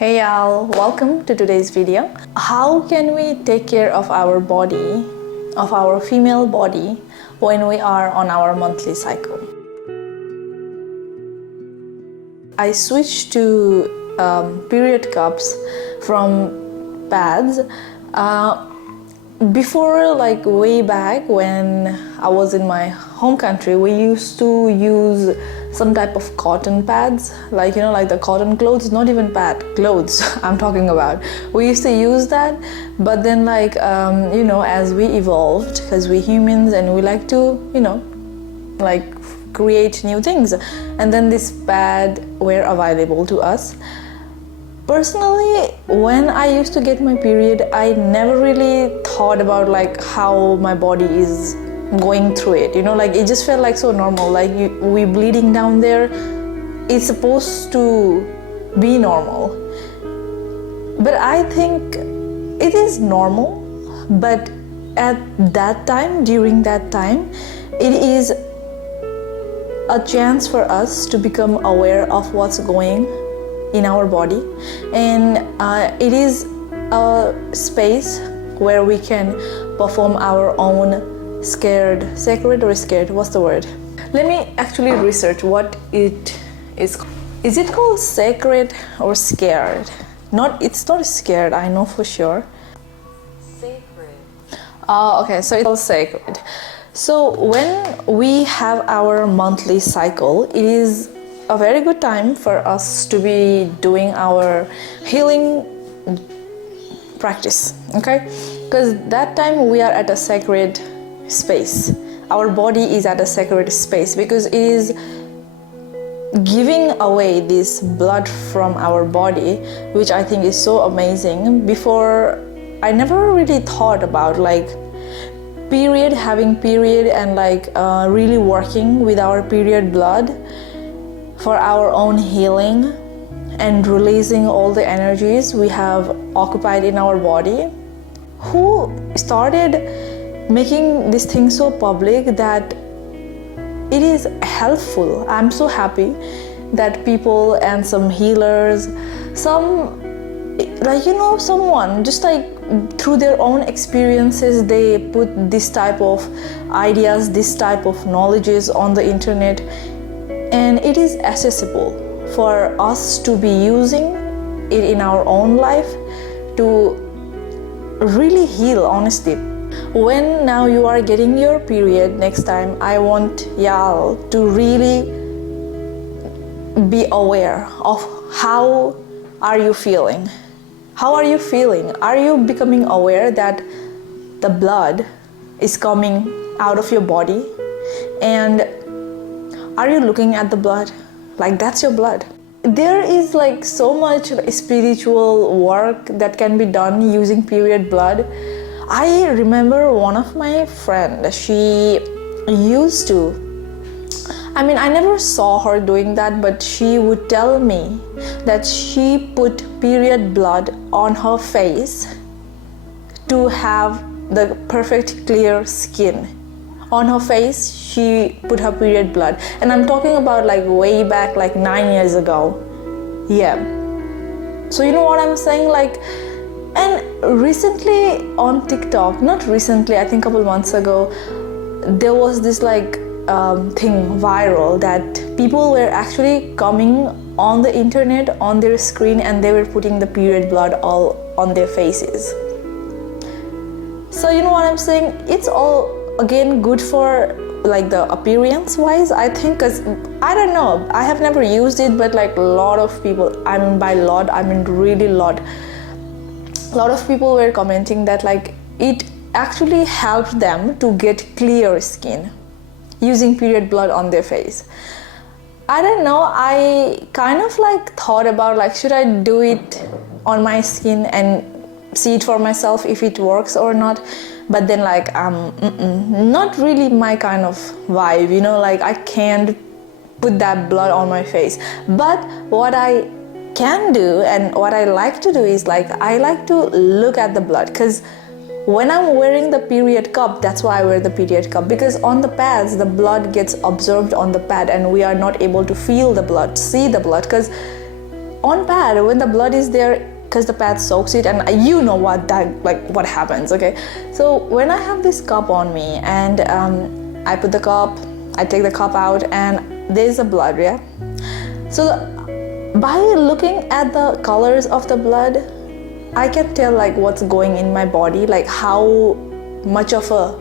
Hey y'all, welcome to today's video. How can we take care of our body, of our female body, when we are on our monthly cycle? I switched to period cups from pads. Before, like way back when I was in my home country, we used to use some type of cotton pads, like the cotton clothes, not even pad clothes I'm talking about. We used to use that, but then as we evolved, because we humans and we like to create new things, and then this pad were available to us. Personally, when I used to get my period, I never really thought about how my body is going through it. It just felt like so normal. We bleeding down there, it's supposed to be normal. But I think it is normal. But at that time, during that time, it is a chance for us to become aware of what's going in our body, and it is a space where we can perform our own sacred, what's the word? Let me actually research what it is. Is it called sacred or scared? It's not scared, I know for sure. Sacred. Okay, so it's called sacred. So when we have our monthly cycle, it is a very good time for us to be doing our healing practice, okay? Because that time we are at a sacred space. Our body is at a sacred space because it is giving away this blood from our body, which I think is so amazing. Before, I never really thought about having period and really working with our period blood for our own healing and releasing all the energies we have occupied in our body. Who started making this thing so public that it is helpful? I'm so happy that people and some healers, someone just through their own experiences, they put this type of ideas, this type of knowledges on the internet, and it is accessible for us to be using it in our own life to really heal, honestly. When now you are getting your period next time, I want y'all to really be aware of how are you feeling. How are you feeling? Are you becoming aware that the blood is coming out of your body? And are you looking at the blood? That's your blood. There is so much spiritual work that can be done using period blood. I remember one of my friends, she used to, I never saw her doing that, but she would tell me that she put period blood on her face to have the perfect clear skin. On her face, she put her period blood. And I'm talking about way back, 9 years ago. Yeah. So you know what I'm saying? And recently on TikTok, not recently, I think a couple months ago, there was this thing viral that people were actually coming on the internet, on their screen, and they were putting the period blood all on their faces. So you know what I'm saying? It's all again good for the appearance wise, I think, because I don't know, I have never used it, but a lot of people, by lot I mean really a lot of people were commenting that it actually helped them to get clear skin using period blood on their face. I don't know, I kind of thought about should I do it on my skin and see it for myself if it works or not. But then not really my kind of vibe, I can't put that blood on my face. But what I can do and what I like to do is I like to look at the blood, because when I'm wearing the period cup, that's why I wear the period cup, because on the pads the blood gets absorbed on the pad and we are not able to feel the blood, see the blood, because on pad, when the blood is there, because the pad soaks it, and you know what happens, okay? So when I have this cup on me, and I take the cup out, and there's a blood, yeah? So by looking at the colors of the blood, I can tell like what's going in my body, like how much of a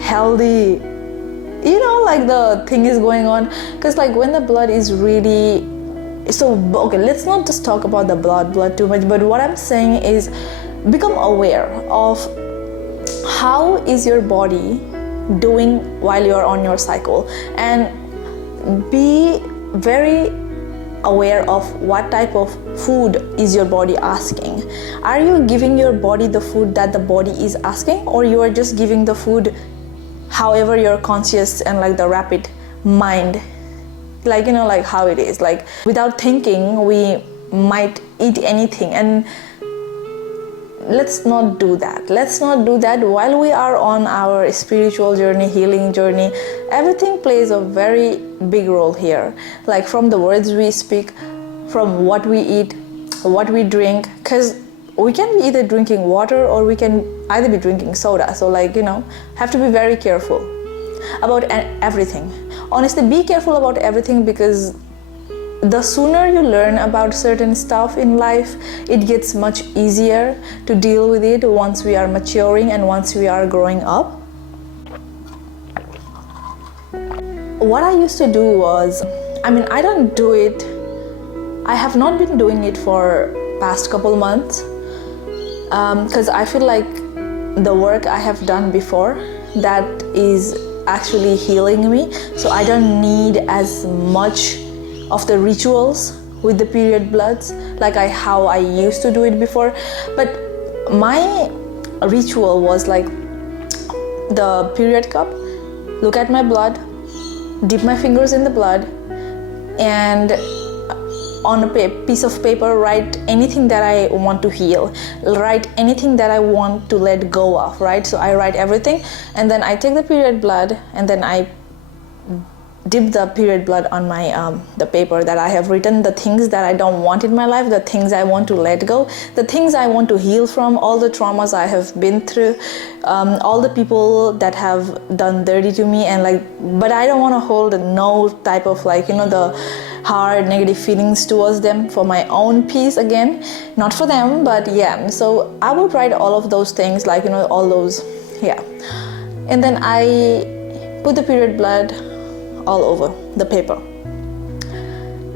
healthy, like the thing is going on. Because like when the blood is really, so okay, let's not just talk about the blood too much, but what I'm saying is become aware of how is your body doing while you're on your cycle, and be very aware of what type of food is your body asking. Are you giving your body the food that the body is asking, or you are just giving the food however you're conscious and like the rapid mind, like like how it is, like without thinking we might eat anything. And let's not do that while we are on our spiritual journey, healing journey. Everything plays a very big role here, like from the words we speak, from what we eat, what we drink, because we can be either drinking water or we can either be drinking soda. So like have to be very careful about everything. Honestly, be careful about everything, because the sooner you learn about certain stuff in life, it gets much easier to deal with it once we are maturing and once we are growing up. What I used to do was, I don't do it, I have not been doing it for past couple months, because I feel like the work I have done before, that is actually healing me. So I don't need as much of the rituals with the period bloods like how I used to do it before. But my ritual was like the period cup, look at my blood, dip my fingers in the blood, and on a piece of paper write anything that I want to heal, write anything that I want to let go of, right? So I write everything, and then I take the period blood, and then I dip the period blood on my the paper that I have written, the things that I don't want in my life, the things I want to let go, the things I want to heal from, all the traumas I have been through, all the people that have done dirty to me, and but I don't want to hold no type of the hard negative feelings towards them, for my own peace again, not for them, but yeah. So I would write all of those things, all those, yeah. And then I put the period blood all over the paper,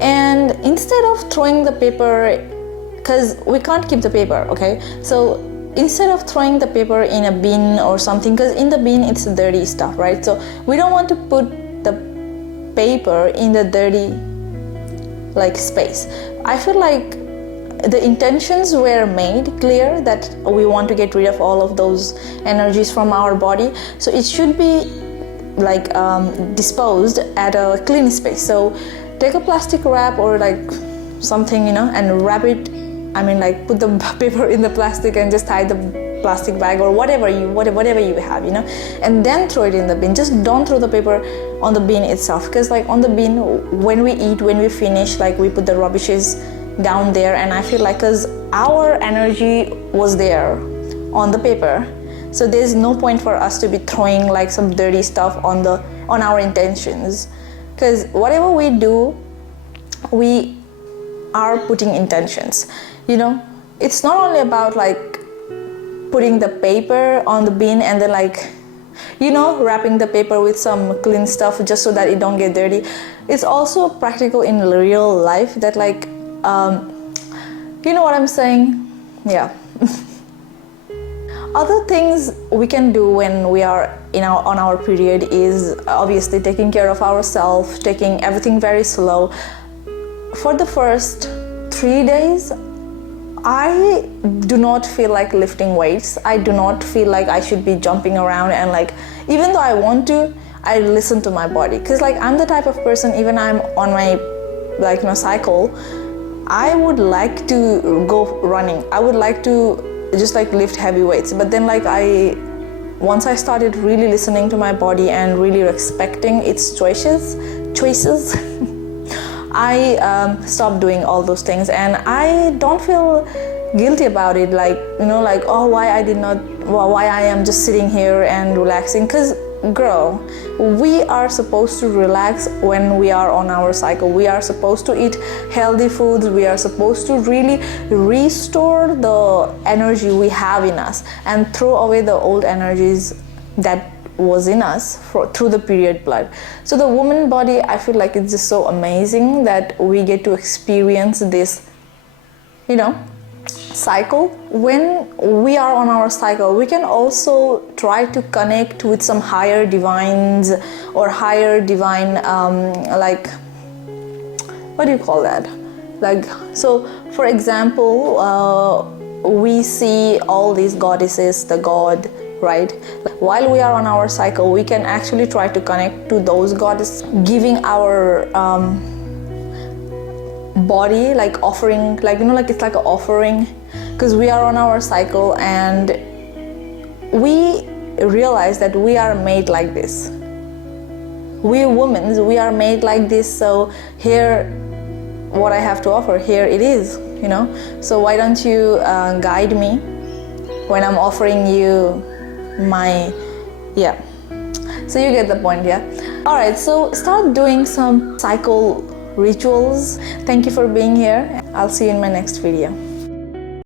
and instead of throwing the paper, because we can't keep the paper, okay, so instead of throwing the paper in a bin or something, because in the bin it's dirty stuff, right? So we don't want to put the paper in the dirty space. I feel like the intentions were made clear that we want to get rid of all of those energies from our body, so it should be disposed at a clean space. So take a plastic wrap or something, and wrap it, put the paper in the plastic and just tie the plastic bag or whatever you have, and then throw it in the bin. Just don't throw the paper on the bin itself, because on the bin, when we eat, when we finish, we put the rubbishes down there, and I feel like because our energy was there on the paper, so there's no point for us to be throwing some dirty stuff on our intentions, because whatever we do, we are putting intentions. It's not only about putting the paper on the bin and then wrapping the paper with some clean stuff just so that it don't get dirty. It's also practical in real life, that you know what I'm saying? Yeah. Other things we can do when we are on our period is obviously taking care of ourselves, taking everything very slow. For the first 3 days, I do not feel like lifting weights. I do not feel like I should be jumping around, and even though I want to, I listen to my body, because I'm the type of person, even I'm on my cycle, I would like to go running. I would like to just lift heavy weights, but then once I started really listening to my body and really respecting its choices I stopped doing all those things, and I don't feel guilty about it, like, you know, like, oh, why I am just sitting here and relaxing. Because girl, we are supposed to relax when we are on our cycle. We are supposed to eat healthy foods. We are supposed to really restore the energy we have in us and throw away the old energies that was in us through the period blood. So the woman body, I feel like it's just so amazing that we get to experience this, you know, cycle. When we are on our cycle, we can also try to connect with some higher divines or higher divine, like, what do you call that? Like, so for example, we see all these goddesses, the god, right? While we are on our cycle, we can actually try to connect to those goddesses, giving our body, like offering, like, you know, like it's like an offering, because we are on our cycle and we realize that we are made like this. We women, we are made like this. So here, what I have to offer, here it is, you know. So why don't you guide me when I'm offering you my, yeah. So you get the point, yeah. All right, so start doing some cycle rituals. Thank you for being here. I'll see you in my next video.